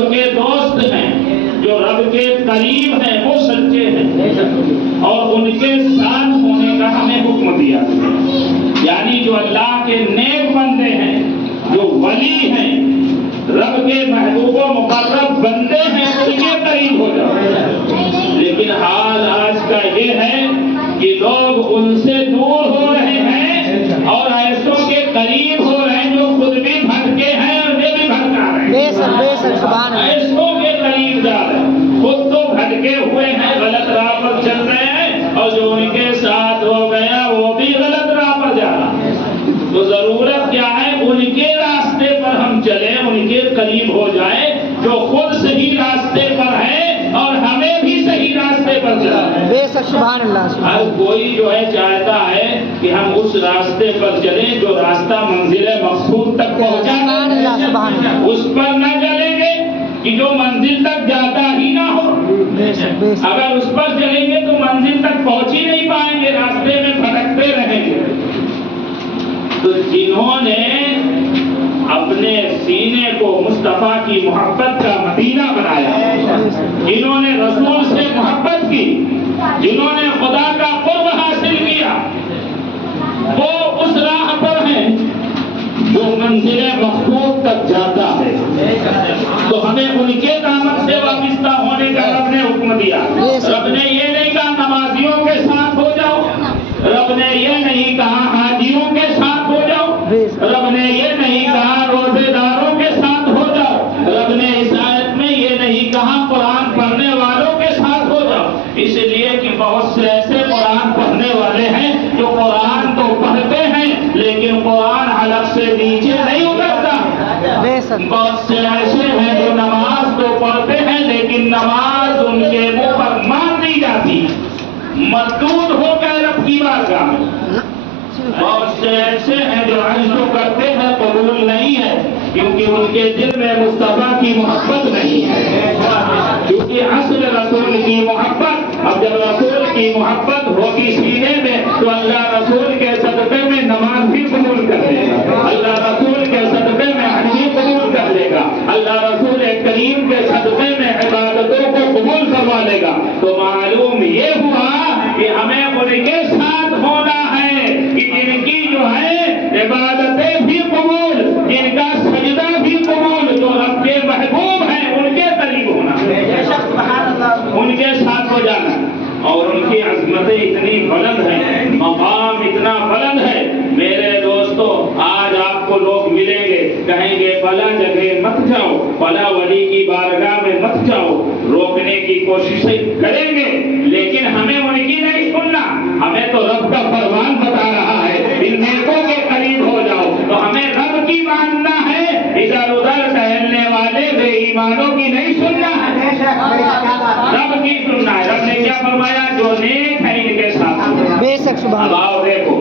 رب کے دوست ہیں، جو رب کے قریب ہیں وہ سچے ہیں، اور ان کے ساتھ ہونے کا ہمیں حکم دیا، یعنی جو اللہ کے نیک بندے ہیں، جو ولی ہیں، رب کے محبوب و مقرب بندے ہیں، ان کے قریب ہو جاؤ۔ لیکن حال آج کا یہ ہے کہ لوگ ان سے دور ہو رہے ہیں اور ایسوں کے قریب ہو رہے ہیں جو خود بھی بھٹکے ہیں اور یہ بھی بھٹکا رہے ہیں، ایسوں کے قریب جا رہے ہیں، خود تو بھٹکے ہوئے ہیں، غلط راہ پر چل رہے ہیں، اور جو ان کے ساتھ ہو گیا وہ بھی غلط راہ پر جا رہا ہے۔ تو ضرورت کیا ہے؟ ان کے راستے پر ہم چلیں، ان کے قریب ہو جائیں جو خود صحیح راستے پر ہے، اور ہمیں بھی صحیح راستے پر چلائیں۔ بے شک سبحان اللہ۔ ہر کوئی جو ہے چاہتا ہے کہ ہم اس راستے پر چلیں جو راستہ منزل مقصود تک پہنچا، اس پر نہ چلیں گے کہ جو منزل تک جاتا ہی نہ ہو۔ اگر اس پر چلیں گے تو منزل تک پہنچ ہی نہیں پائیں گے، راستے میں بھٹکتے رہیں گے۔ تو جنہوں نے اپنے سینے کو مصطفیٰ کی محبت کا مدینہ بنایا، جنہوں نے رسول سے محبت کی، جنہوں نے خدا کا قرب حاصل کیا، وہ اس راہ پر ہیں جو منزل مقصود تک جاتا ہے۔ تو ہمیں ان کے دامن سے وابستہ ہونے کا رب نے حکم دیا۔ رب نے یہ نہیں کہا نمازیوں کے ساتھ ہو جاؤ، رب نے یہ نہیں کہا حاجیوں کے ساتھ ہو جاؤ، رب نے یہ نہیں کہا روزے داروں کے ساتھ ہو جاؤ، رب نے اس آیت میں یہ نہیں کہا قرآن پڑھنے والوں کے ساتھ ہو جاؤ، اس لیے کہ بہت سے ایسے قرآن پڑھنے والے ہیں جو قرآن تو پڑھتے ہیں لیکن قرآن حلق سے نیچے نہیں اترتا۔ بہت سے ایسے ہیں جو نماز تو پڑھتے ہیں لیکن نماز ان کے منہ پر مان دی جاتی، مردود ہو گئے رب کی بارگاہ میں۔ بہت سے ایسے ہیں جو حج تو کرتے ہیں قبول نہیں ہے کیونکہ ان کے دل میں مصطفیٰ کی محبت نہیں ہے، کیونکہ اصل رسول کی محبت، اب جب رسول کی محبت ہوگی سینے میں تو اللہ رسول کے صدقے میں نماز بھی قبول کر لے گا، اللہ رسول کے صدقے میں حج بھی قبول کر لے گا، اللہ رسول کریم کے صدقے میں عبادتوں کو قبول کروا لے گا۔ تو معلوم یہ ہوا کہ ہمیں ان کے ساتھ ہونا ہے کہ جن کی جو ہے عبادتیں بھی قبول، جن کا سجدہ بھی قبول، جو رب کے محبوب ہیں ان کے قریب ہونا، ان کے ساتھ ہو جانا۔ اور ان کی عظمتیں اتنی بلند ہیں، مقام اتنا بلند ہے، میرے دوستو آج آپ کو لوگ ملیں گے کہیں گے فلاں جگہ مت جاؤ، فلاں ولی کی بارگاہ میں مت جاؤ، روکنے کی کوششیں کریں گے لیکن ہمیں ان کی نہیں سننا، ہمیں تو رب کا فرمان بتا رہا ہے ان نیکوں کے قریب ہو جاؤ، تو ہمیں رب کی ماننا ہے، ادھر ادھر ٹہلنے والے بے ایمانوں کی نہیں سننا ہے، رب کی سننا ہے۔ رب نے کیا فرمایا؟ جو نیک ہے ان کے ساتھ۔ اب آؤ دیکھو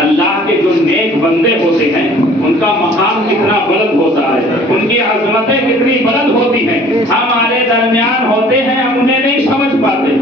اللہ کے جو نیک بندے ہوتے ہیں ان کا مقام کتنا بلند ہوتا ہے، ان کی عظمتیں کتنی بلند ہوتی ہیں، ہمارے درمیان ہوتے ہیں ہم انہیں نہیں سمجھ پاتے،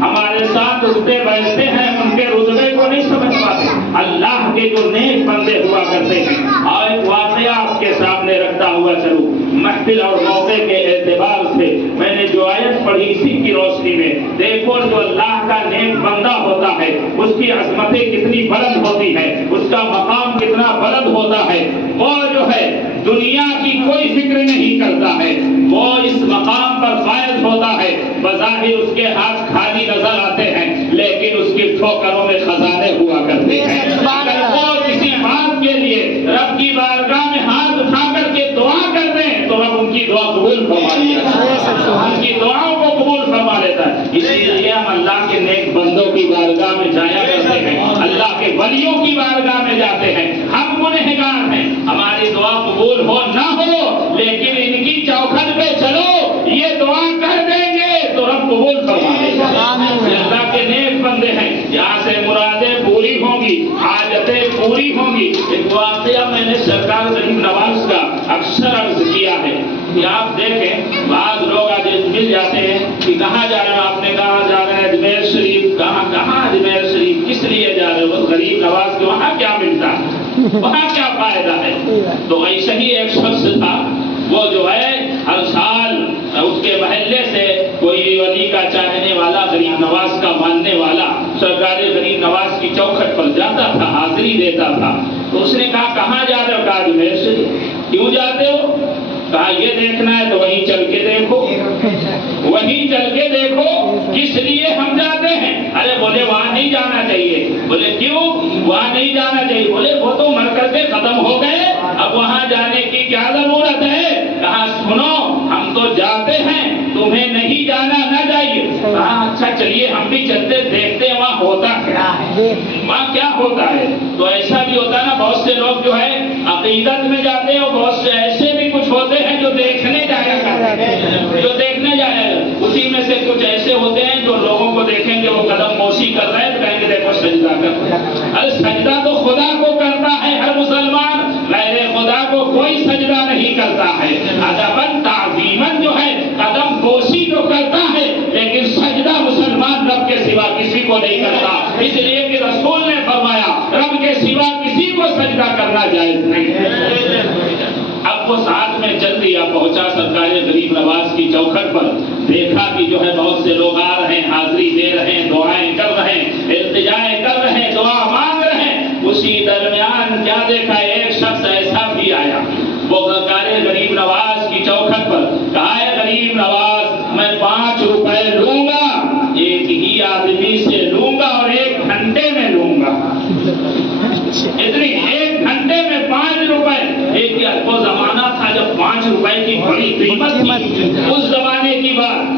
ہمارے ساتھ اٹھتے بیٹھتے ہیں ان کے رتبے کو نہیں سمجھ پاتے۔ اللہ کے جو نیک بندے ہوا کرتے ہیں، اور ایک واقعہ آپ کے سامنے رکھتا ہوا چلوں، محفل اور موقع کے اعتبار سے میں نے جو آیت پڑھی اسی کی روشنی میں دیکھو جو اللہ کا نیک بندہ ہوتا ہے اس کی عظمتیں کتنی بلند ہوتی ہے، اس کا مقام کتنا بلند ہوتا ہے، وہ جو ہے دنیا کی کوئی فکر نہیں کرتا ہے، وہ اس مقام پر فائز ہوتا ہے، بظاہر اس کے ہاتھ خالی نظر آتے ہیں لیکن اس کی ٹھوکروں میں خزانے ہوا کرتے ہیں۔ اگر وہ کسی بات کے لیے رب کی بارگاہ میں ہاتھ اٹھا کر کے دعا کر دیں تو رب ان کی دعا قبول فرما لیتا ہے، ان کی دعاؤں کو قبول فرما لیتا ہے۔ اسی لیے ہم اللہ کے نیک بندوں کی بارگاہ میں جایا کرتے ہیں، اللہ کے ولیوں کی بارگاہ میں جاتے ہیں، ہم گنہگار ہیں، ہماری دعا قبول ہو نہ ہو لیکن ان کی چوکھٹ پہ چلو یہ دعا کر دیں گے تو رب قبول فرما لے گا۔ اللہ کے نیک بندے ہیں، یہاں سے مرادیں پوری ہوں گی، حاجتیں پوری ہوں گی۔ ایک واقعہ میں نے سرکار غریب نواز کا اکثر عرض کیا ہے کہ آپ دیکھیں بعض لوگ آج مل جاتے ہیں کہ کہاں جا رہے ہیں، آپ نے کہا جا رہے ہیں اجمیر شریف، کہاں اجمیر شریف کس لیے جا رہے ہو؟ غریب نواز کے وہاں کیا ملتا ہے، وہاں کیا فائدہ ہے؟ تو ایسے ہی ایک شخص تھا وہ جو ہے ہر سال دیتا تھا. تو اس نے کہا کہاں جا رہے ہو؟ کہا اجمیر سے. کیوں جاتے ہو؟ کہا یہ دیکھنا ہے تو وہیں چل کے دیکھو. وہیں چل کے دیکھو. کس لیے ہم جاتے ہیں؟ ارے بولے وہاں نہیں جانا چاہیے. بولے کیوں وہاں نہیں جانا چاہیے؟ بولے وہ تو مرکزیں ختم ہو گئے, اب وہاں جانے کی کیا ضرورت ہے؟ کہا سنو ہم تو جاتے ہیں, تمہیں نہیں جانا نہ جائیے. کہا اچھا چلیے ہم بھی چلتے دیکھتے ہیں وہاں ہوتا کیا ہے, وہاں کیا ہوتا ہے. تو ایسا بھی ہوتا ہے نا, بہت سے لوگ جو ہے عقیدت میں جاتے ہیں اور بہت سے ایسے بھی کچھ ہوتے ہیں جو دیکھنے جایا کرتے ہیں, جو دیکھنے جایا. اسی میں سے کچھ ایسے ہوتے ہیں جو لوگوں کو دیکھیں گے وہ قدم بوسی کر رہے ہیں تو کہیں گے دیکھو سجدہ کر. ارے سجدہ تو خدا کو کرتا ہے ہر مسلمان, غیر خدا کو کوئی سجدہ نہیں کرتا ہے. ادباً تعظیماً جو ہے قدم بوسی تو کرتا ہے, لیکن سجدہ مسلمان رب کے سوا کسی کو نہیں کرتا. اس لیے کہ رسول نے فرمایا رب کے سوا کسی کو سجدہ کرنا جائز نہیں ہے. اب وہ ساتھ میں چل دیا, پہنچا سرکار غریب نواز کی چوکھٹ پر. دیکھا کہ جو ہے بہت سے لوگ آ رہے ہیں, حاضری دے رہے ہیں, دعائیں کر رہے ہیں, التجائیں کر رہے ہیں, دعا مانگ رہے ہیں. اسی درمیان کیا دیکھا, ایک شخص ایسا بھی آیا. وہ سرکار غریب نواز کی چوکھٹ پر کہا ہے غریب نواز میں 5 روپے لوں گا, ایک ہی آدمی سے لوں گا اور 1 گھنٹے میں لوں گا. اتنی 1 گھنٹے میں 5 روپے. ایک وہ زمانہ تھا جب 5 روپے کی بڑی قیمت تھی, اس زمانے کی بات.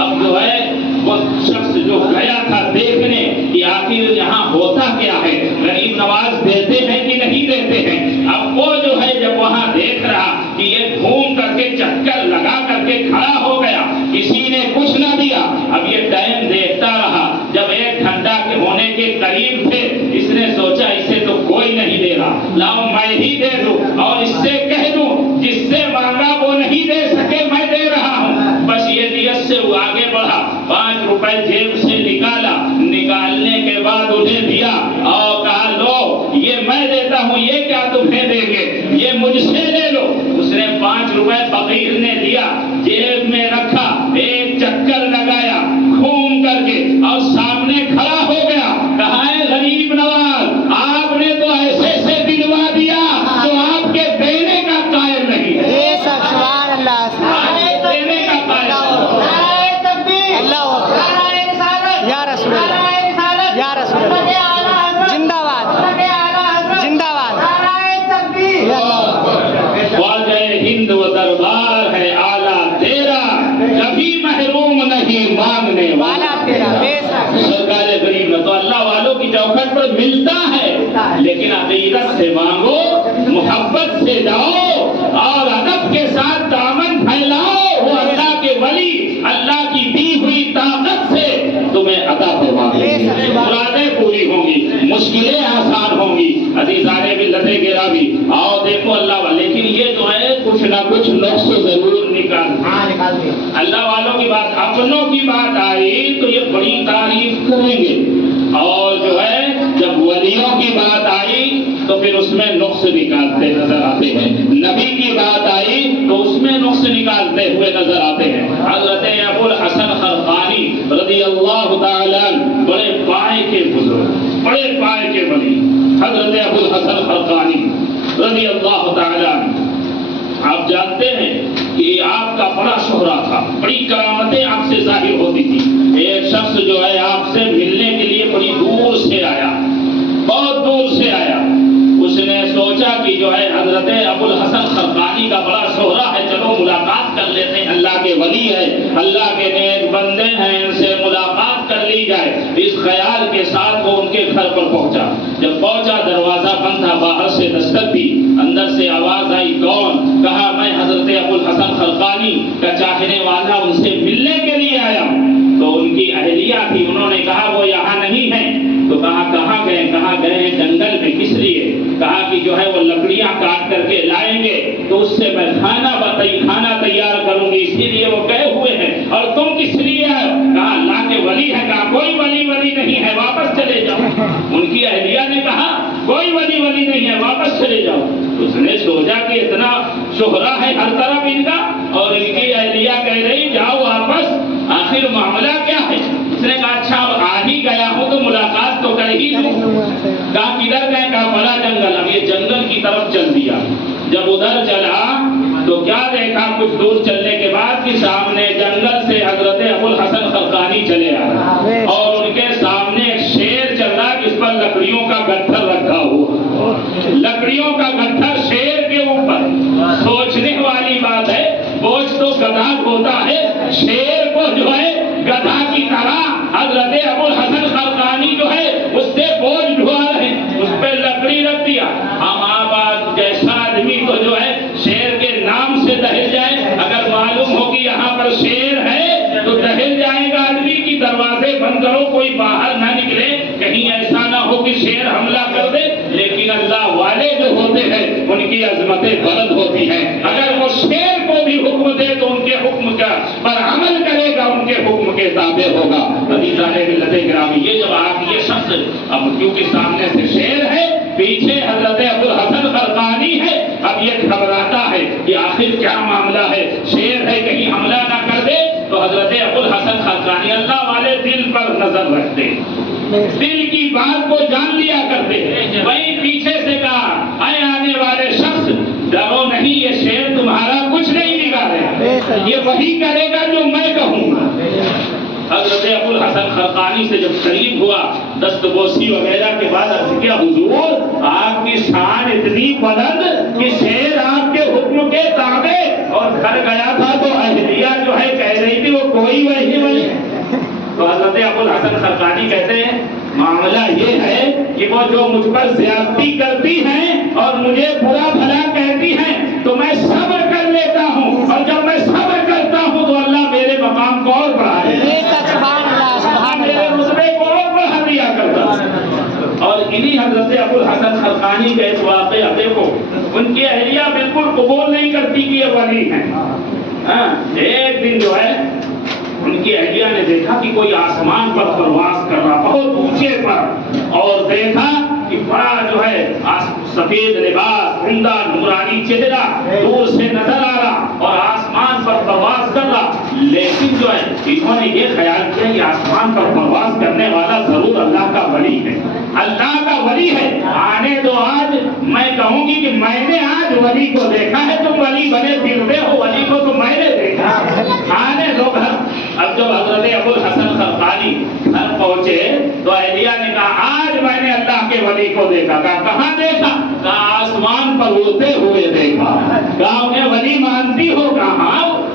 اب جو ہے وہ شخص جو گیا تھا دیکھنے کہ آخر یہاں ہوتا کیا ہے, غریب نواز دیتے ہیں کہ نہیں دیتے ہیں. اب وہ جو ہے جب وہاں دیکھ رہا کہ یہ گھوم کر کے چکر لگا کر کے کھڑا ہو گیا, کسی نے کچھ نہ دیا. اب یہ ٹائم دیکھتا رہا, جب 1 گھنٹہ کے ہونے کے قریب تھے اس نے سوچا اسے تو کوئی نہیں دے رہا, لاؤ میں ہی دے دوں اور اس سے کہہ دوں جس سے مانگا وہ نہیں دے سکے میں دے رہا ہوں. بس یہ نیت سے وہ آگے بڑھا, 5 روپے جیب سے نکالا, نکالنے کے بعد انہیں دیا اور کہا لو یہ میں دیتا ہوں, یہ کیا تمہیں دیں گے, یہ مجھ سے لے لو. اس نے 5 روپے فقیر نے دیا, جیب میں رکھا, ایک چکر لگایا گھوم کر کے اور سامنے کھڑا ہو گیا. کہا ہے غریب نواز آپ نے تو ایسے سے دلوا دیا جو آپ کے دینے کا قائل نہیں ہے. سبحان اللہ, دینے کا قائل یا رسول اللہ, یا رسول اللہ, زندہ باد, زندہ باد. خواجہ ہند و دربار ہے اعلیٰ تیرا, کبھی محروم نہیں مانگنے والا تیرا. سرکار غریب تو اللہ والوں کی چوکھٹ پر ملتا ہے, لیکن عقیدت سے مانگو, محبت سے جاؤ اور ادب کے ساتھ دامن پھیلاؤ. وہ اللہ کے ولی اللہ کی دی ہوئی طاقت سے تمہیں عطا فرمائے گی. مرادیں پوری ہوں گی, مشکلیں آسان ہوں گی. عزیزان ملت گرامی آؤ دیکھو اللہ والے, لیکن یہ جو ہے کچھ نہ کچھ نقص ضرور نکالتے. اللہ والوں کی بات, اپنوں کی بات آئی تو یہ بڑی تعریف کریں گے, اور جو ہے جب ولیوں کی بات آئی تو پھر اس میں نقص نکالتے نظر آتے ہیں. نبی کی بات آئی تو اس میں نقص نکالتے ہوئے نظر آتے ہیں. حضرت ابو الحسن خرقانی رضی اللہ تعالیٰ, بڑے پائے کے بزرگ, بڑے پائے کے ولی حضرت ابو الحسن خرقانی رضی اللہ تعالیٰ. آپ جانتے ہیں کہ آپ کا بڑا شہرہ تھا, بڑی کرامتیں آپ سے ظاہر ہوتی تھی. ایک شخص جو ہے آپ سے ملنے کے لیے بڑی دور سے آیا, بہت دور سے آیا. اس نے سوچا کہ جو ہے حضرت ابو الحسن خرقانی کا بڑا شہرہ ہے, چلو ملاقات کر لیتے ہیں, اللہ کے ولی ہے, اللہ کے نیک بندے ہیں, ان سے ملاقات کر لی جائے. اس خیال کے ساتھ وہ ان کے گھر پر پہنچا. جب پہنچا دروازہ بند تھا, باہر سے دستک دی, اندر سے آواز آئی کون؟ کہا میں حضرت ابو الحسن خرقانی کا چاہنے والا ان سے ملنے کے لیے آیا ہوں. تو ان کی اہلیہ تھی, انہوں نے کہا وہ یہاں نہیں ہے. تو کہا کہاں گئے؟ کہا گئے جنگل میں. کس لیے؟ کہا کہ جو ہے وہ لکڑیاں کاٹ کر کے لائیں گے تو اس سے میں کھانا تیار کروں گی, اسی لیے وہ گئے ہوئے ہیں. اور تم کس لیے آئے؟ کہا اللہ کے ولی ہے. کہا کوئی ولی نہیں ہے, واپس چلے جاؤ. ان کی اہلیہ نے کہا کوئی ولی نہیں ہے, واپس چلے جاؤ. اس نے سوچا کہ اتنا شہرہ ہے ہر طرف ان کا, اور ان کی اہلیہ کہہ رہی جاؤ واپس, آخر معاملہ کیا ہے؟ اس نے کہا اچھا اب آ ہی گیا ہوں تو ملاقات تو کر ہی لوں. کہا کدھر گئے؟ کہا بڑا جب ادھر چلا تو کیا دیکھا کچھ دور چلنے کے بعد کہ سامنے جنگل سے حضرت ابو الحسن خرقانی چلے آ رہے اور ان کے سامنے ایک شیر چل رہا جس پر لکڑیوں کا گٹھر رکھا ہوا، لکڑیوں کا گٹھر شیر کے اوپر۔ سوچنے والی بات ہے، بوجھ تو گدھا ہوتا ہے، شیر کو جو ہے گدھا کی طرح حضرت ابو الحسن خرقانی جو ہے اس سے بوجھ ڈھوا رہے، اس پہ لکڑی رکھ دیا۔ ہم آباد جیسا آدمی تو جو ہے شیر کے نام سے دہل جائے، اگر معلوم ہو کہ یہاں پر شیر ہے تو دہل جائے گا آدمی کی دروازے بند کرو کوئی باہر نہ نکلے، کہیں ایسا نہ ہو کہ شیر حملہ کر دے۔ لیکن اللہ والے جو ہوتے ہیں ان کی عظمتیں بلند ہوتی ہیں، اگر وہ شیر کو بھی حکم دے تو ان کے حکم کا پر عمل کرے گا، ان کے حکم کے تابع ہوگا۔ عزیزان ملت گرامی، یہ جب آپ یہ شخص اب کیونکہ سامنے سے شیر ہے، پیچھے حضرت ابو الحسن خرقانی ہے، اب یہ گھبراتا ہے کہ آخر کیا معاملہ ہے، شیر ہے کہیں حملہ نہ کر دے۔ تو حضرت ابو الحسن خرقانی اللہ والے دل پر نظر رکھتے، دل کی بات کو جان لیا کرتے، وہیں پیچھے سے کہا اے آنے والے شخص ڈرو نہیں، یہ شیر تمہارا کچھ نہیں بگاڑے، یہ وہی کرے گا جو میں کہوں گا۔ حضرت ابو الحسن خرقانی سے جب قریب ہوا، دست بوسی وغیرہ کے بعد عرض کیا حضور آپ کی شان اتنی بلند کہ شیر آپ کے حکم کے تابع، اور گھر گیا تھا تو اہلیہ جو ہے کہہ رہی تھی وہ کوئی وہی۔ تو حضرت ابو الحسن خرقانی کہتے ہیں معاملہ یہ ہے کہ وہ جو مجھ پر زیادتی کرتی ہیں اور مجھے برا بھلا کہتی ہیں تو میں صبر کر لیتا ہوں، اور جب میں صبر کرتا ہوں تو اللہ میرے مقام کو اور بڑھائے، میرے رتبے کو اور بڑھا دیا کرتا۔ اور انہی حضرت ابو الحسن خرقانی کے اس واقعہ دیکھو، ان کی اہلیہ بالکل قبول نہیں کرتی کہ یہ ولی ہیں۔ ایک دن جو ہے ان کی اہلیہ نے دیکھا کہ کوئی آسمان پر پرواز کر رہا بہت اونچے پر، اور دیکھا کہ بڑا جو ہے سفید لباس، عمدہ نورانی چہرہ دور سے نظر آ رہا اور آسمان پر پرواز کر رہا۔ لیکن جو ہے انہوں نے یہ خیال کیا کہ آسمان پر پرواز کرنے والا ضرور اللہ کا ولی ہے، اللہ کا ولی ہے، آنے دو آج میں کہوں گی کہ میں نے آج ولی کو دیکھا ہے، تم ولی بنے پھرتے ہو، ولی کو تو میں نے دیکھا، آنے دو گھر۔ اب جب حضرت ابو الحسن خرقانی گھر پہنچے تو اہلیہ نے کہا آج میں نے اللہ کے ولی کو دیکھا۔ کہا کہاں دیکھا؟ کہا آسمان پر اڑتے ہوئے دیکھا۔ کہا انہیں ولی مانتی ہو؟ کہا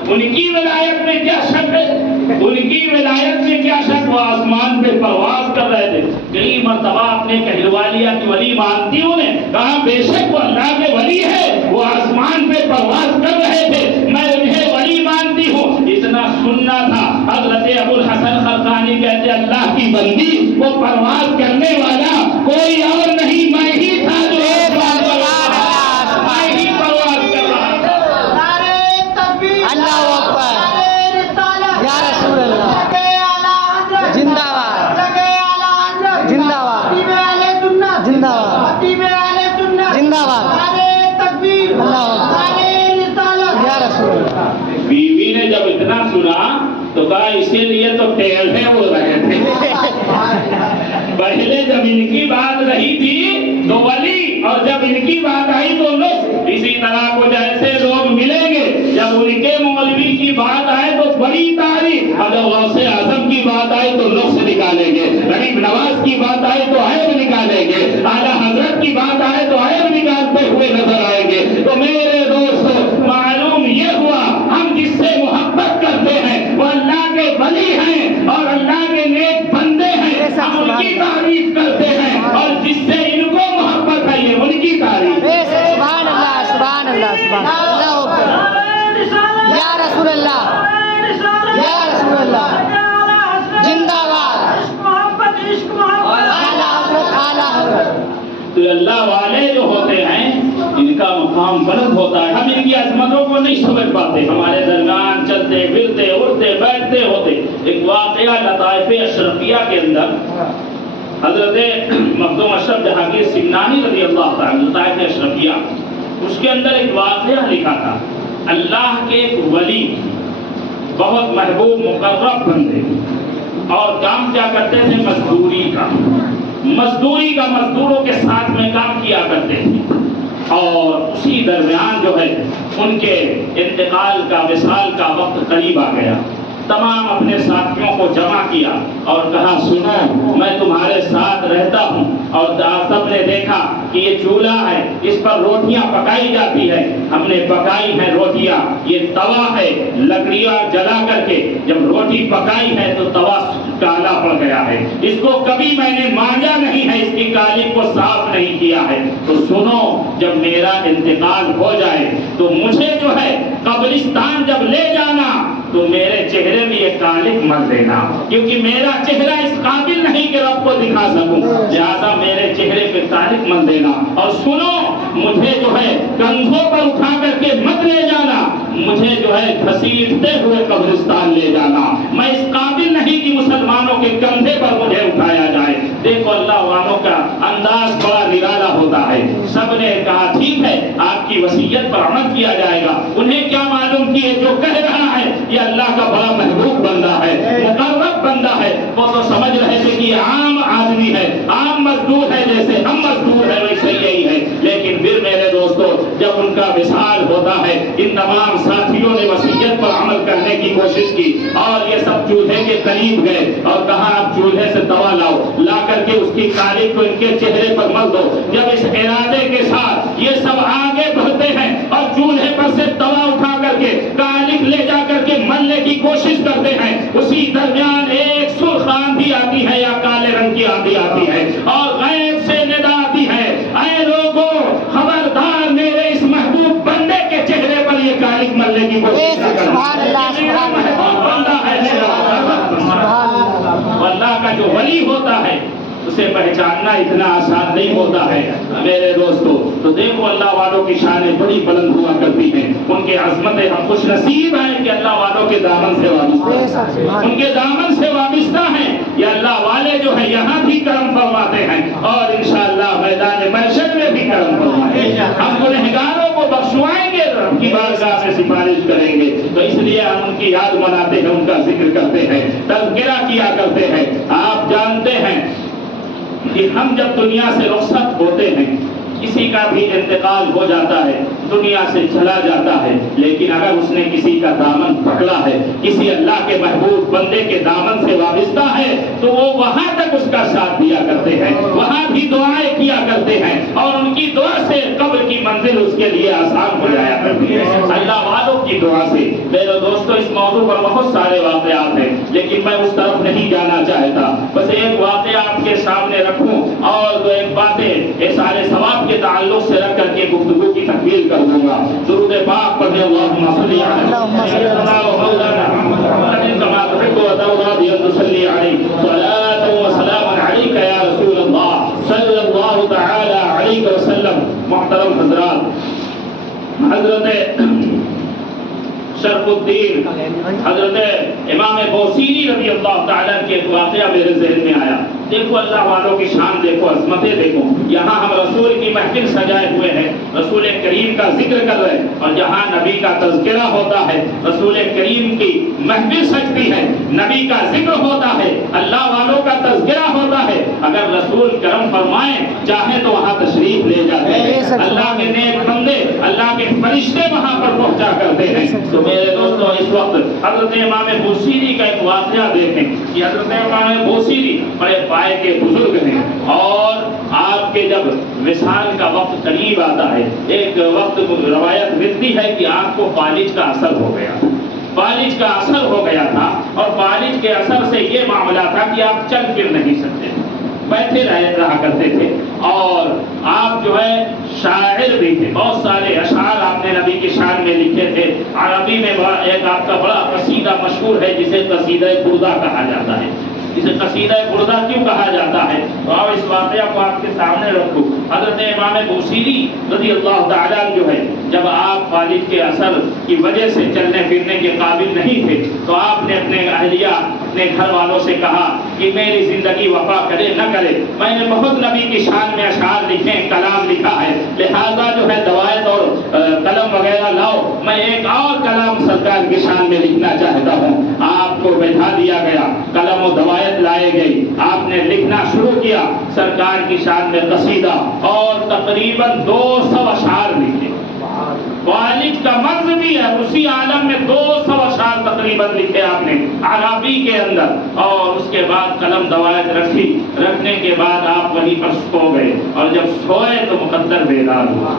ان کی ولایت میں کیا شک ہے، ان کی ولایت میں کیا شک، وہ آسمان پہ پرواز کر رہے تھے۔ کئی مرتبہ آپ نے کہلوا لیا کہ ولی مانتی ہوں نے؟ کہا بے شک وہ اللہ کے ولی ہے، وہ آسمان پہ پرواز کر رہے تھے، میں انہیں ولی مانتی ہوں۔ اتنا سننا تھا۔ حضرت ابو الحسن خرقانی کہتے اللہ کی بندی، وہ پرواز کرنے والا کوئی اور نہیں، میں ہی تھا جو میں ہی پرواز کر رہا تھا۔ اللہ اکبر، یا رسول اللہ، زندہ باد، زندہ باد، زندہ باد، زندہ باد، اللہ اکبر، یا رسول اللہ۔ بیوی نے جب اتنا سنا تو کہا اسی لیے تو ٹیڑھے ہو رہے تھے، پہلے جب ان کی بات رہی تھی تو ولی، اور جب ان کی بات آئی تو لطف۔ اسی طرح کو جیسے لوگ ملیں گے، جب ان کے مولوی کی بات آئے تو بڑی تعریف، اور جب غوث اعظم کی بات آئی تو لطف نکالیں گے، غریب نواز کی بات آئی تو عیب نکالیں گے، اعلیٰ حضرت کی بات آئے تو عیب نکالتے ہوئے نظر آئیں گے۔ تو میرے دوستو معلوم یہ ہوا ہم جس سے محبت کرتے ہیں وہ اللہ کے ولی ہیں اور اللہ کے نیک بندے ہیں، ہم ان کی تعریف کرتے ہیں، اور جس سے ان کو محبت ہے یہ ان کی تعریف۔ سبحان اللہ، سبحان اللہ، سبحان اللہ اکبر، یا رسول اللہ، یا رسول اللہ، زندہ باد، اعلیٰ حضرت، اعلیٰ حضرت۔ تو اللہ والے جو ہوتے ہیں ان کا مقام بلند ہوتا ہے، ہم ان کی عظمتوں کو نہیں سمجھ پاتے، ہمارے درمیان چلتے پھرتے اٹھتے بیٹھتے ہوتے۔ ایک واقعہ لطائف اشرفیہ کے اندر حضرت مخدوم اشرف جہانگیر سمنانی رضی اللہ تعالیٰ، لطائف اشرفیہ، اس کے اندر ایک واقعہ لکھا تھا۔ اللہ کے ایک ولی بہت محبوب مقرب بندے، اور کام کیا کرتے تھے؟ مزدوری کا، مزدوروں کے ساتھ میں کام کیا کرتے تھے۔ اور اسی درمیان جو ہے ان کے انتقال کا وصال کا وقت قریب آ گیا۔ تمام اپنے ساتھیوں کو جمع کیا اور کہا سنو میں تمہارے ساتھ رہتا ہوں، اور سب نے دیکھا کہ یہ چولہا ہے، اس پر روٹیاں پکائی جاتی ہے، ہم نے پکائی ہیں روٹیاں، یہ توا ہے، لکڑیاں جلا کر کے جب روٹی پکائی ہے تو توا کالا پڑ گیا ہے، اس کو کبھی میں نے مانجا نہیں ہے، اس کی کالی کو صاف نہیں کیا ہے، تو سنو جب میرا انتقال ہو جائے تو مجھے جو ہے قبرستان جب لے جانا تو میرے چہرے میں یہ کالک مت دینا، کیونکہ میرا چہرہ اس قابل نہیں کہ رب کو دکھا سکوں، لہذا میرے چہرے پہ کالک مت دینا، اور سنو مجھے جو ہے کندھوں پر اٹھا کر کے مت لے جانا، مجھے جو ہے گھسیٹتے ہوئے قبرستان لے جانا، میں اس قابل نہیں کہ مسلمانوں کے کندھے پر مجھے اٹھایا جائے۔ دیکھو اللہ والوں کا انداز بڑا نرالا ہوتا ہے، سب نے کہا ٹھیک ہے آپ کی وصیت پر عمل کیا جائے گا۔ انہیں کیا معلوم کہ جو کہہ رہا ہے یہ اللہ کا بڑا محبوب بندہ ہے، مقرب بندہ ہے، وہ تو سمجھ رہے تھے کہ عام آدمی ہے، عام مزدور ہے، جیسے ہم مزدور ہیں ویسے یہی ہے، لیکن پھر میرے دوستو جب ان کا وصال ہوتا ہے ان تمام ساتھیوں نے وصیت پر عمل کرنے کی کوشش کی اور یہ سب چولہے کے قریب گئے اور کہا آپ چولہے سے توا لاؤ، لا کر کے اس کی کالک کو ان کے چہرے پر مل دو۔ جب اس ارادے کے ساتھ یہ سب آگے بڑھتے ہیں اور چولہے پر سے توا اٹھا کر کے کالک لے جا کر کے ملنے کی کوشش کرتے ہیں، اسی درمیان ایک سرخ آندھی آتی ہے یا کالے رنگ کی آندھی آتی ہے اور غیب سے ندا آتی ہے، اے لوگوں خبردار میرے اس محبوب بندے کے چہرے پر یہ کالک ملنے کی کوشش نہ کرنا، میرا محبوب بندہ ہے، اللہ کا جو ولی ہوتا ہے اسے پہچاننا اتنا آسان نہیں ہوتا ہے میرے دوستو۔ تو دیکھو اللہ والوں کی شانیں بڑی بلند ہوا کرتی ہیں، ان کے عظمتیں ہم خوش نصیب ہیں کہ اللہ والوں کے دامن سے وابستہ ہیں، ان کے دامن سے وابستہ ہیں، یہ اللہ والے جو ہیں یہاں بھی کرم فرماتے ہیں اور انشاءاللہ میدان محشر میں بھی کرم فرمائیں گے، ہم گنہگاروں کو بخشوائیں گے، رب کی بارگاہ میں سفارش کریں گے، تو اس لیے ہم ان کی یاد مناتے ہیں، ان کا ذکر کرتے ہیں، تذکرہ کیا کرتے ہیں۔ آپ جانتے ہیں کہ ہم جب دنیا سے رخصت ہوتے ہیں کسی کا بھی انتقال ہو جاتا ہے، دنیا سے چلا جاتا ہے، لیکن اگر اس نے کسی کا دامن پکڑا ہے، کسی اللہ کے محبوب بندے کے دامن سے وابستہ ہے، تو وہ وہاں تک اس کا ساتھ دیا کرتے ہیں، وہاں بھی دعائیں کیا کرتے ہیں اور ان کی دعا سے قبر کی منزل اس کے لیے آسان ہو جایا کرتی ہے، اللہ والوں کی دعا سے۔ میرے دوستو اس موضوع پر بہت سارے واقعات ہیں لیکن میں اس طرف نہیں جانا چاہتا، بس ایک واقعہ آپ کے سامنے رکھوں اور دو ایک باتیں احسان ثواب کے تعلق سے رکھ کر کے گفتگو کی تکمیل کر دوں گا۔ درود پاک پڑھیں، اللہم صلی علی سیدنا و مولانا محمد کما تحب و ترضی ان تصلی علیہ صلاۃ و سلام علیک یا رسول اللہ صلی اللہ تعالی علیہ وسلم۔ محترم حضرات، حضرت شرف الدین حضرت امام بوصیری رضی اللہ تعالیٰ کے واقعہ میرے ذہن میں آیا۔ دیکھو اللہ والوں کی شان دیکھو، عظمتیں دیکھو، یہاں ہم رسول کی محفل سجائے ہوئے ہیں، رسول کریم کا ذکر کر رہے ہیں، اور جہاں نبی کا تذکرہ ہوتا ہے رسول کریم کی محفل سجتی ہے، نبی کا ذکر ہوتا ہے، اللہ والوں کا تذکرہ ہوتا ہے، اگر رسول کرم فرمائیں چاہے تو وہاں تشریف لے جاتے ہیں، اللہ کے نیک بندے اللہ کے فرشتے وہاں پر پہنچا کرتے ہیں۔ تو میرے دوستو اس وقت حضرت امام بوصیری کا ایک واقعہ دیکھیں کہ حضرت امام بوصیری بڑے پائے کے بزرگ ہیں اور آپ کے جب وصال کا وقت قریب آتا ہے، ایک وقت روایت ملتی ہے کہ آپ کو فالج کا اثر ہو گیا، فالج کا اثر ہو گیا تھا اور فالج کے اثر سے یہ معاملہ تھا کہ آپ چل پھر نہیں سکتے، بیٹھے رہا کرتے تھے، اور آپ جو ہے شاعر بھی تھے، بہت سارے اشعار آپ نے نبی کی شان میں لکھے تھے۔ عربی میں ایک آپ کا بڑا قصیدہ مشہور ہے جسے قصیدہ بردہ کہا جاتا ہے۔ اسے قصیدہ بردہ کیوں کہا جاتا ہے؟ تو آپ اس واقعہ کو آپ کے سامنے رکھو۔ حضرت امام بوصیری رضی اللہ تعالیٰ جو ہے جب آپ فالج کے اثر کی وجہ سے چلنے پھرنے کے قابل نہیں تھے تو آپ نے اپنے اہلیہ اپنے گھر والوں سے کہا کہ میری زندگی وفا کرے نہ کرے، میں نے بہت نبی کی شان میں اشعار لکھے، کلام لکھا ہے، لہذا جو ہے دوائت اور قلم وغیرہ لاؤ، میں ایک اور کلام سرکار کی شان میں لکھنا چاہتا ہوں۔ آپ کو بٹھا دیا گیا، قلم کلم و دوایت لائے گئی، آپ نے لکھنا شروع کیا سرکار کی شان میں قصیدہ، اور تقریباً 200 اشعار لکھے۔ والد کا مرض بھی ہے، اسی عالم میں 200 اشعار تقریباً لکھے آپ نے عربی کے اندر، اور اس کے بعد قلم دوایت رکھنے کے بعد آپ وہیں پر سو گئے، اور جب سوئے تو مقدر بیدار ہوا،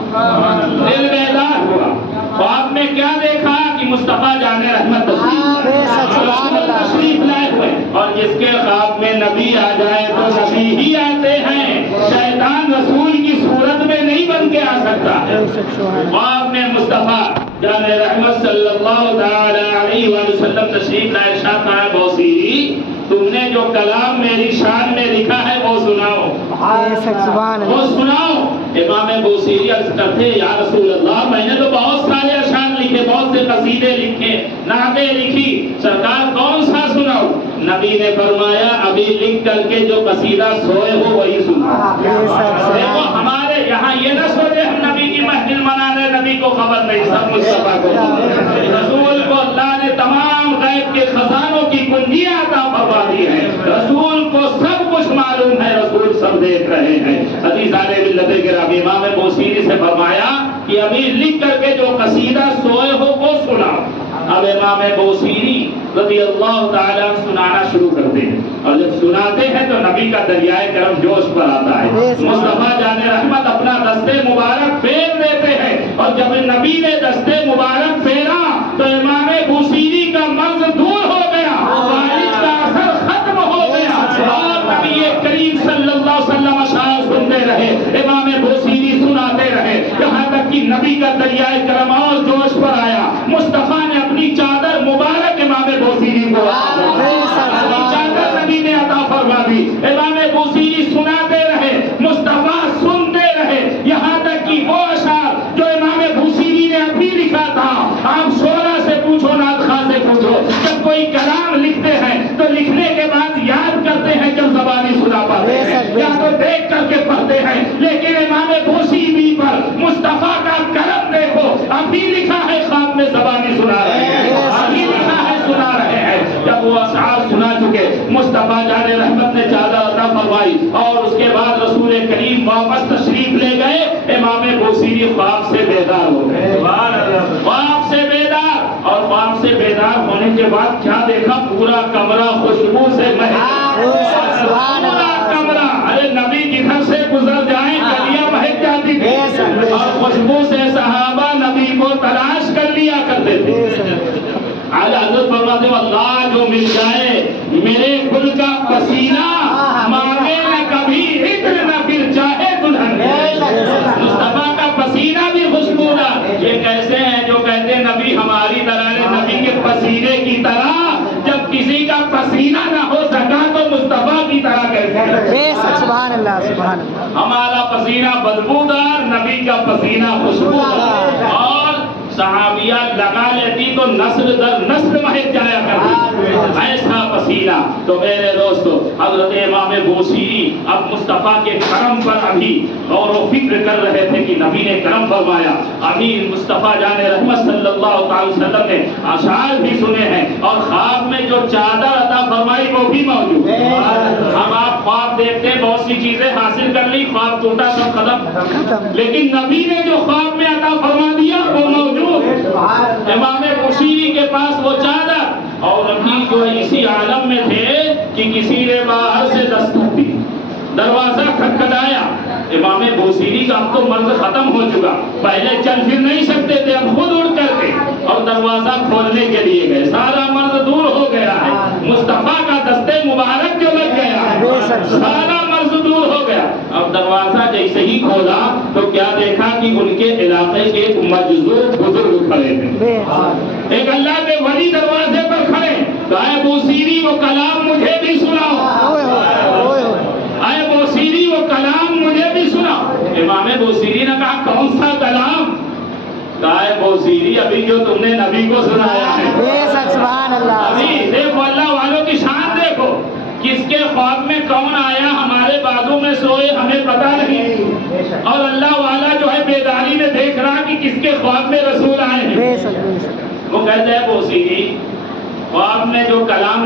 دل بیدار ہوا۔ خواب میں کیا دیکھا کہ مصطفیٰ جان رحمت تشریف لائے ہوئے، اور جس کے خواب میں نبی آ جائے تو نبی ہی آتے ہیں، شیطان رسول کی صورت میں نہیں بن کے آ سکتا۔ خواب میں مصطفیٰ جان رحمت صلی اللہ تعالی علیہ وآلہ وسلم تشریف لائے، ارشاد فرمایا بوسیری تم نے جو کلام میری شان میں لکھا ہے وہ سناؤ، وہ سناؤ۔ امام بوسیری عرض کرتے یا رسول اللہ میں نے تو بہت سارے اشعار لکھے، بہت سے قصیدے لکھے، نعتیں لکھی، سرکار کون سا سناؤ؟ نبی نے فرمایا ابھی لکھ کر کے جو قصیدہ سوئے ہو وہی سناؤ۔ دیکھو ہمارے یہاں یہ نہ سوچے ہم نبی کی محفل منا رہے، نبی کو خبر نہیں، سب مصطفیٰ کو، رسول کو اللہ نے تمام غیب کے خزانوں کی کنجیاں عطا فرما دی ہے، رسول کو سب کچھ معلوم ہے، رسول سب دیکھ رہے ہیں۔ عزیزان ملت گرامی، امام بوسیری سے فرمایا کہ ابھی لکھ کر کے جو قصیدہ سوئے ہو وہ سناؤ۔ اب امام بوسیری رضی اللہ تعالیٰ سنانا شروع کرتے ہیں، اور جب سناتے ہیں تو نبی کا دریائے کرم جوش پر آتا ہے، مصطفیٰ جان رحمت اپنا دستے مبارک پھیر دیتے ہیں، اور جب نبی نے دستے مبارک پھیرا تو امام بوسیری کا مرض دور ہو گیا، والد کا اثر ختم ہو گیا، اور نبی کریم صلی اللہ علیہ وسلم اشعار سنتے رہے، امام بوسیری سناتے رہے، یہاں تک کہ نبی کا دریائے کرم اور جوش پر آیا۔ مصطفیٰ نے اپنی چادر مبارک امام بوسیری کو اپنی چادر نبی نے عطا فرما دی، امام بوسیری سناتے رہے، مصطفیٰ سنتے رہے، یہاں تک کہ وہ اشعار جو امام بوسیری نے ابھی لکھا تھا، آپ شعرا سے پوچھو، نعت خواہ سے پوچھو، جب کوئی کلام لکھتے ہیں تو لکھنے کے بعد یاد کرتے ہیں جب زبانی سنا پاتے ہیں، یا تو دیکھ کر کے پڑھتے ہیں، لیکن امام بوسیری پر مصطفیٰ کا کرم دیکھو، ابھی لکھا ہے خواب میں زبانی سنا رہے ہیں، ابھی لکھا ہے سنا رہے ہیں۔ جب وہ اشعار سنا چکے، مصطفیٰ جان رحمت نے چادر عطا فرمائی، اور اس کے بعد رسول کریم واپس تشریف لے گئے، امام بوسیری خواب سے بیدار ہو گئے، خواب سے بیدار، اور خواب سے بیدار ہونے کے بعد کیا دیکھا؟ پورا کمرہ خوشبو سے مہک، پورا کمرہ، ارے نبی جدھر سے گزر جائیں گلیاں مہک جاتی تھی، اور خوشبو سے صحابہ نبی کو تلاش کر لیا کرتے تھے۔ آج حضرت فرماتے ہیں اللہ جو مل جائے میرے گل کا پسینہ، مانگے نہ کبھی عطر نہ پھر چاہے دلہن، مصطفیٰ کا پسینہ بھی خوشبودار۔ یہ کیسے ہیں جو کہتے ہیں نبی ہماری طرح ہے، نبی کے پسینے کی طرح؟ جب کسی کا پسینہ نہ ہو سکا تو مصطفیٰ کی طرح کیسے ہے؟ سبحان اللہ، سبحان اللہ۔ ہمارا پسینہ بدبودار، نبی کا پسینہ خوشبودار، اور صحابیہ لگا لیتی تو نسل در نسل مہک جایا کرتی، ایسا پسینہ۔ تو میرے دوستو، حضرت امام بوسیری اب مصطفیٰ کے کرم پر ابھی غور و فکر کر رہے تھے کہ نبی نے کرم فرمایا، ابھی مصطفیٰ جان رحمت صلی اللہ تعالی وسلم نے اشعار بھی سنے ہیں، اور خواب میں جو چادر عطا فرمائی وہ بھی موجود ہے۔ ہم آپ خواب دیکھتے ہیں، بہت سی چیزیں حاصل کر لی، خواب ٹوٹا سب ختم، لیکن نبی نے جو خواب میں عطا فرما دیا وہ موجود۔ امام بوسیری کے پاس وہ چادر، اور ابھی جو اسی عالم میں تھے کہ کسی نے باہر سے دستک دی، دروازہ کھٹکھٹایا، امام بوسیری کا اب تو مرض ختم ہو چکا، پہلے چل پھر نہیں سکتے تھے، اب خود اڑ کر کے اور دروازہ کھولنے کے لیے گئے، سارا مرض دور ہو گیا ہے، مصطفیٰ کا دستے مبارک جو لگ گیا ہے، سارا مرض دور ہو گیا۔ اب دروازہ جیسے ہی کھولا تو کیا دیکھا کہ ان کے علاقے کے ایک مجذوب بزرگ کھڑے تھے، ایک اللہ کے ولی دروازے پر کھڑے، اے بوسیری وہ کلام مجھے بھی سناؤ، اے بوسیری وہ کلام مجھے بھی سناؤ۔ امام بوسیری نے کہا کون سا کلام؟ کہا اے بوسیری ابھی جو تم نے نبی کو سنایا ہے، سبحان اللہ۔ ابھی دیکھو اللہ والوں کی شان دیکھو، کس کے خواب میں کون آیا ہمارے بازو میں سوئے ہمیں پتہ نہیں، اور اللہ والا جو ہے بیداری میں دیکھ رہا کہ کس کے خواب میں رسول آئے ہیں۔ وہ کہتے ہیں بوسیری خواب میں جو کلام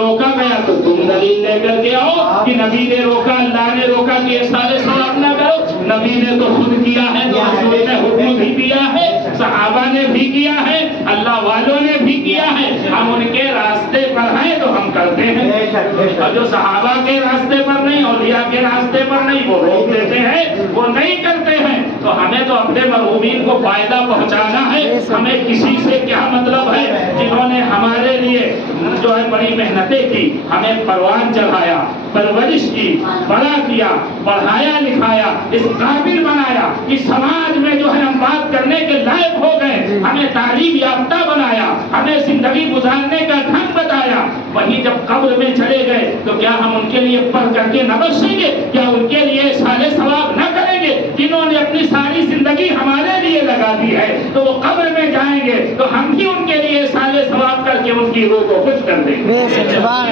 روکا گیا تو تم دلیل لے کر کے آؤ کہ نبی نے روکا، اللہ نے روکا کہ یہ سارے ثواب نہ کرو۔ نبی نے تو خود کیا ہے، تو رسول نے حکم بھی دیا ہے، صحابہ نے بھی کیا ہے، اللہ والوں نے بھی کیا ہے، ہم ان کے راستے پر ہیں تو ہم کرتے ہیں، اور جو صحابہ کے راستے پر نہیں، اولیاء کے راستے پر نہیں، وہ روک دیتے ہیں، وہ نہیں کرتے ہیں۔ تو ہمیں تو اپنے مرحومین کو فائدہ پہنچانا ہے، ہمیں کسی سے کیا مطلب ہے جنہوں نے ہمارے لیے جو ہے بڑی محنتیں کی، ہمیں پروان چڑھایا، پرورش کی، بڑا کیا، پڑھایا لکھایا، اس قابل بنایا کہ سماج میں جو ہے ہم بات کرنے کے لائق ہو گئے، ہمیں تعلیم یافتہ بنایا، ہمیں زندگی گزارنے کا ڈھنگ بتایا، وہیں جب قبر میں چلے گئے تو کیا ہم ان کے لیے پڑھ کر کے نہ بخشیں گے؟ کیا ان کے لیے سارے ثواب نہ کریں گے؟ جنہوں نے اپنی ساری زندگی ہمارے لیے لگا دی ہے تو وہ قبر میں جائیں گے تو ہم بھی ان کے لیے سارے ثواب کر کے ان کی روح کو خوش کر دیں گے،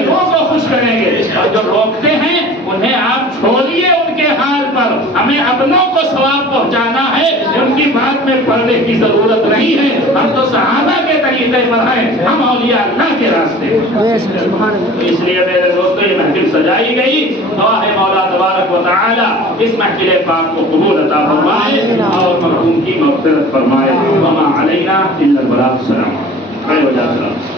روح کو خوش کریں گے۔ اور جو روکتے ہیں انہیں آپ چھوڑیے ان کے حال پر، ہمیں اپنوں کو ثواب پہنچانا ہے، ان کی بات میں پڑھنے کی ضرورت نہیں ہے، ہم تو صحابہ کے طریقے پر ہیں، ہم اولیاء اللہ کے راستے پر۔ اس لیے میرے دوستو یہ محفل سجائی گئی، دعا ہے مولا تبارک و تعالی اس محفل پاک کو قبول عطا فرمائے اور مرحوم کی مغفرت فرمائے۔ وما علینا الا البلاغ۔ السلام علیکم۔